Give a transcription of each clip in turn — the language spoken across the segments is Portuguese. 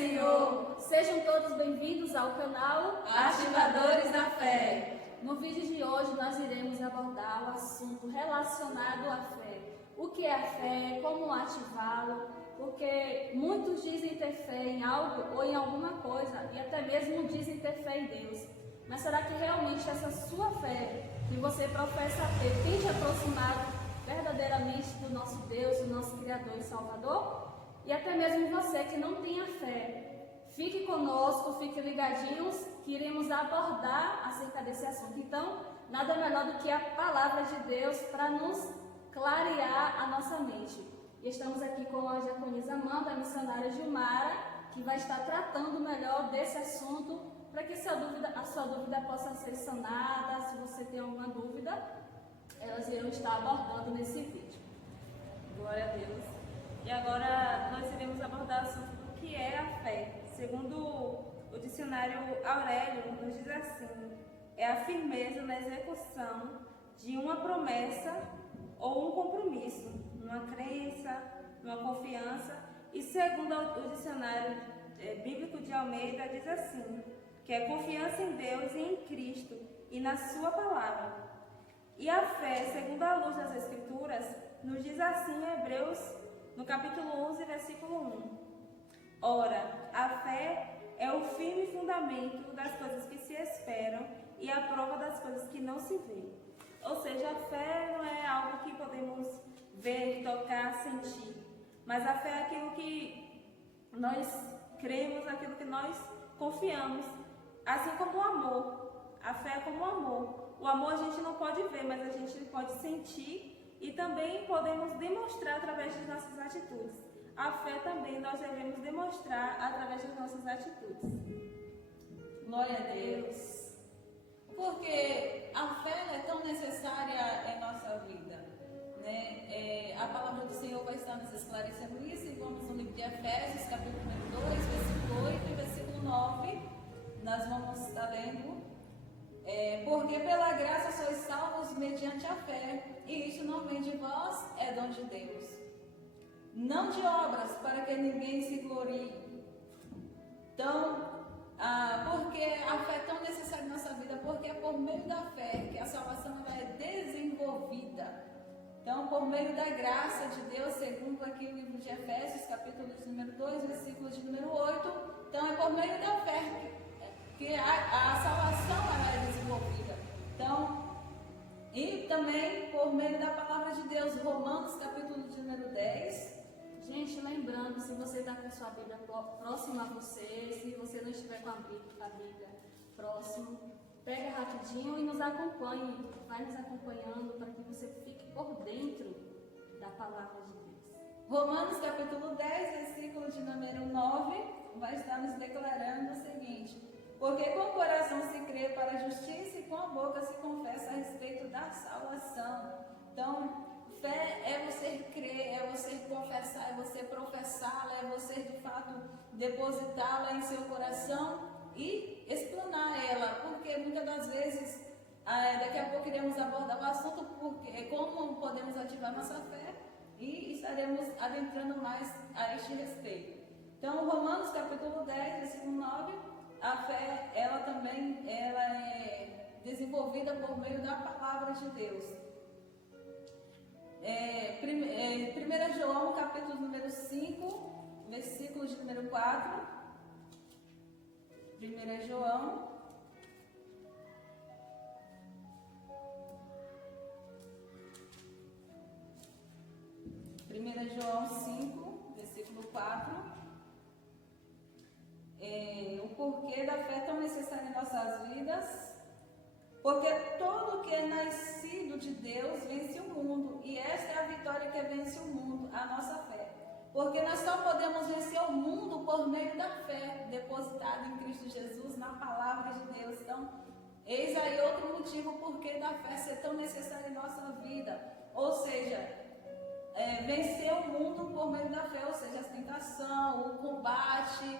Senhor! Sejam todos bem-vindos ao canal Ativadores da Fé. No vídeo de hoje nós iremos abordar o assunto relacionado à fé. O que é a fé, como ativá-lo, porque muitos dizem ter fé em algo ou em alguma coisa e até mesmo dizem ter fé em Deus. Mas será que realmente essa sua fé que você professa ter tem te aproximado verdadeiramente do nosso Deus, do nosso Criador e Salvador? E até mesmo você que não tem a fé, fique conosco, fique ligadinhos, que iremos abordar acerca desse assunto. Então, nada melhor do que a palavra de Deus para nos clarear a nossa mente. E estamos aqui com a diaconisa Amanda, a missionária Gilmara, que vai estar tratando melhor desse assunto, para que a sua dúvida possa ser sanada. Se você tem alguma dúvida, elas irão estar abordando nesse vídeo. Glória a Deus. E agora nós iremos abordar o assunto do que é a fé. Segundo o dicionário Aurélio, nos diz assim: é a firmeza na execução de uma promessa ou um compromisso, uma crença, uma confiança. E segundo o dicionário bíblico de Almeida, diz assim, que é confiança em Deus e em Cristo e na sua palavra. E a fé, segundo a luz das Escrituras, nos diz assim em Hebreus, no capítulo 11, versículo 1. Ora, a fé é o firme fundamento das coisas que se esperam e a prova das coisas que não se veem. Ou seja, a fé não é algo que podemos ver, tocar, sentir, mas a fé é aquilo que nós cremos, aquilo que nós confiamos, assim como o amor. A fé é como o amor. O amor a gente não pode ver, mas a gente pode sentir e também podemos demonstrar através das nossas atitudes. A fé também nós devemos demonstrar através das nossas atitudes. Glória a Deus. Porque a fé é tão necessária em nossa vida, né? A palavra do Senhor vai estar nos esclarecendo isso, e vamos no livro de Efésios, capítulo 2, versículo 8 e versículo 9. Nós vamos estar lendo. Porque pela graça sois salvos mediante a fé, e isso não vem de vós, é dom de Deus. Não de obras, para que ninguém se glorie. Então, porque a fé é tão necessária em nossa vida, porque é por meio da fé que a salvação é desenvolvida. Então, por meio da graça de Deus, segundo aqui o livro de Efésios, capítulo de número 2, versículo de número 8, então é por meio da fé que a salvação é desenvolvida. Então, e também por meio da palavra de Deus, Romanos, capítulo de número 10. Gente, lembrando, se você está com sua Bíblia próxima a você, se você não estiver com a Bíblia próximo, pega rapidinho e nos acompanhe. Vai nos acompanhando para que você fique por dentro da palavra de Deus. Romanos, capítulo 10, versículo de número 9, vai estar nos declarando o seguinte: porque com o coração se crê para a justiça e com a boca se confessa a respeito da salvação. Então, fé é você crer, é você confessar, é você professá-la, é você de fato depositá-la em seu coração e explanar ela. Porque muitas das vezes, daqui a pouco iremos abordar o assunto, porque como podemos ativar nossa fé, e estaremos adentrando mais a este respeito. Então, Romanos capítulo 10, versículo 9. A fé, ela é desenvolvida por meio da palavra de Deus. 1 João, capítulo número 5, versículo de número 4. 1 João. João 5, versículo 4. O porquê da fé tão necessária em nossas vidas, porque todo que é nascido de Deus vence o mundo, e esta é a vitória que vence o mundo, a nossa fé. Porque nós só podemos vencer o mundo por meio da fé depositada em Cristo Jesus, na palavra de Deus. Então, eis aí outro motivo porque da fé ser tão necessária em nossa vida, ou seja, vencer o mundo por meio da fé, ou seja, a tentação, o combate,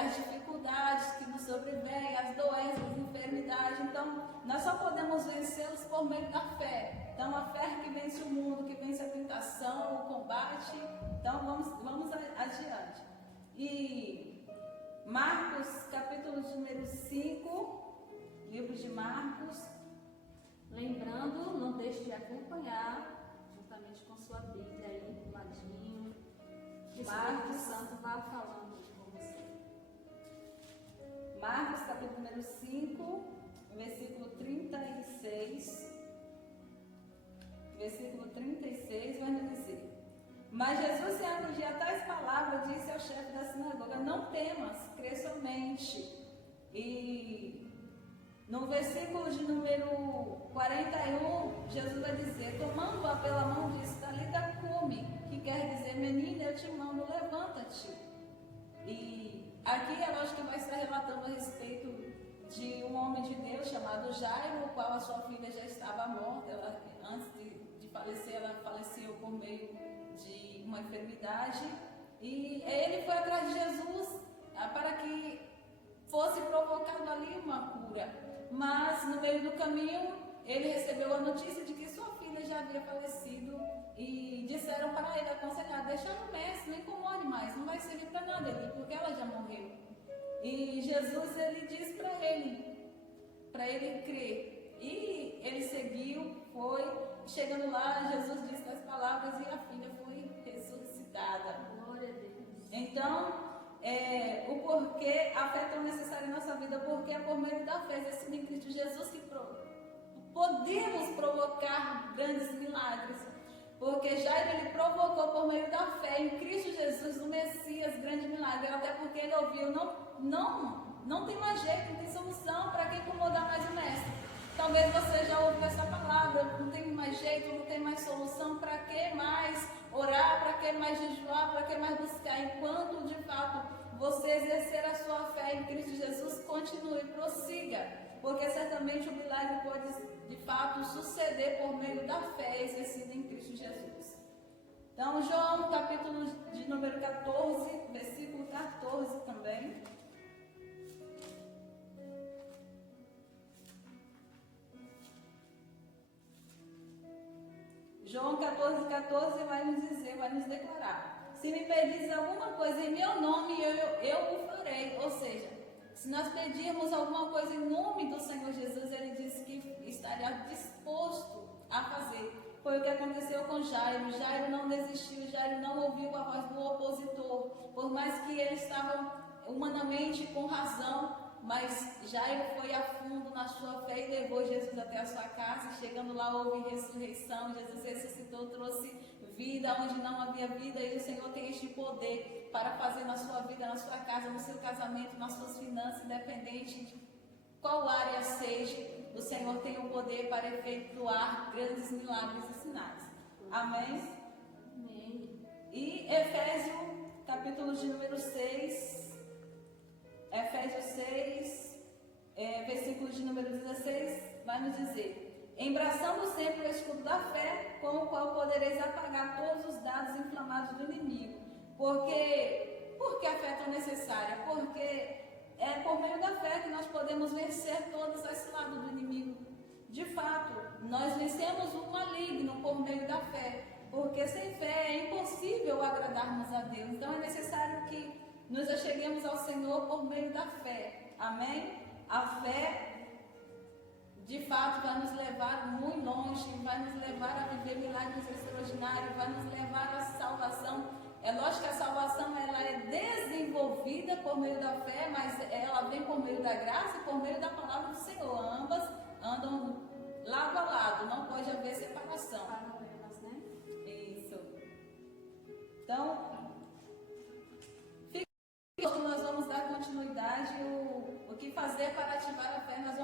as dificuldades que nos sobrevêm, as doenças, as enfermidades. Então, nós só podemos vencê-los por meio da fé. Então, a fé que vence o mundo, que vence a tentação, o combate. Então, vamos adiante. E Marcos, capítulo de número 5, livro de Marcos. Lembrando, não deixe de acompanhar, juntamente com sua Bíblia aí do ladinho. Que o Espírito Santo vá falando com você. Marcos, capítulo número 5, versículo 36. Versículo 36 vai nos dizer: Mas Jesus, sem acudir a tais palavras, disse ao chefe da sinagoga: Não temas, crê somente. E no versículo de número 41, Jesus vai dizer, tomando-a pela mão, disse: Talita cumi, que quer dizer: Menina, eu te mando, levanta-te. E aqui é lógico que vai estar relatando a respeito de um homem de Deus chamado Jairo, o qual a sua filha já estava morta. Ela, antes de falecer, ela faleceu por meio de uma enfermidade. E ele foi atrás de Jesus para que fosse provocado ali uma cura. Mas no meio do caminho ele recebeu a notícia de que sua filha já havia falecido e disseram para ele, aconselhar: deixa no mestre, não incomode mais, não vai servir para nada ali, porque ela já morreu. E Jesus, ele disse para ele crer. E ele seguiu, foi, chegando lá, Jesus disse as palavras e a filha foi ressuscitada. Glória a Deus. Então, o porquê a fé é tão necessária em nossa vida, porque é por meio da fé, exercida em Cristo Jesus, que podemos provocar grandes milagres. Porque Jairo, ele provocou por meio da fé em Cristo Jesus, no Messias, grande milagre. Até porque ele ouviu, não tem mais jeito, não tem solução, para que incomodar mais o mestre. Talvez você já ouviu essa palavra, não tem mais jeito, não tem mais solução, para que mais orar, para que mais jejuar, para que mais buscar? Enquanto de fato você exercer a sua fé em Cristo Jesus, continue, prossiga, porque certamente o milagre pode de fato suceder por meio da fé exercida em Cristo Jesus. Então, João, capítulo de número 14, versículo 14 também. João 14 vai nos dizer, vai nos declarar: se me pedires alguma coisa em meu nome, eu o farei. Ou seja, se nós pedirmos alguma coisa em nome do Senhor Jesus, ele disse que estaria disposto a fazer. Foi o que aconteceu com Jairo. Jairo não desistiu, Jairo não ouviu a voz do opositor, por mais que ele estava humanamente com razão, mas Jairo foi a fundo na sua fé e levou Jesus até a sua casa. Chegando lá, houve ressurreição. Jesus ressuscitou, trouxe vida onde não havia vida, e o Senhor tem este poder para fazer na sua vida, na sua casa, no seu casamento, nas suas finanças, independente de qual área seja. O Senhor tem o poder para efetuar grandes milagres e sinais. Amém? Amém. E Efésios, capítulo de número 6, Efésios 6, versículo de número 16, vai nos dizer: embraçando sempre o escudo da fé, com o qual podereis apagar todos os dados inflamados do inimigo. Por que a fé é tão necessária? Porque é por meio da fé que nós podemos vencer todas as ciladas do inimigo. De fato, nós vencemos o maligno por meio da fé, porque sem fé é impossível agradarmos a Deus. Então é necessário que nos acheguemos ao Senhor por meio da fé. Amém? A fé, de fato, vai nos levar muito longe, vai nos levar a viver milagres extraordinários, vai nos levar à salvação. É lógico que a salvação ela é desenvolvida por meio da fé, mas ela vem por meio da graça e por meio da palavra do Senhor. Ambas andam lado a lado, não pode haver separação. Paralelas, né? Isso. Então, nós vamos dar continuidade. O que fazer para ativar a fé? Nós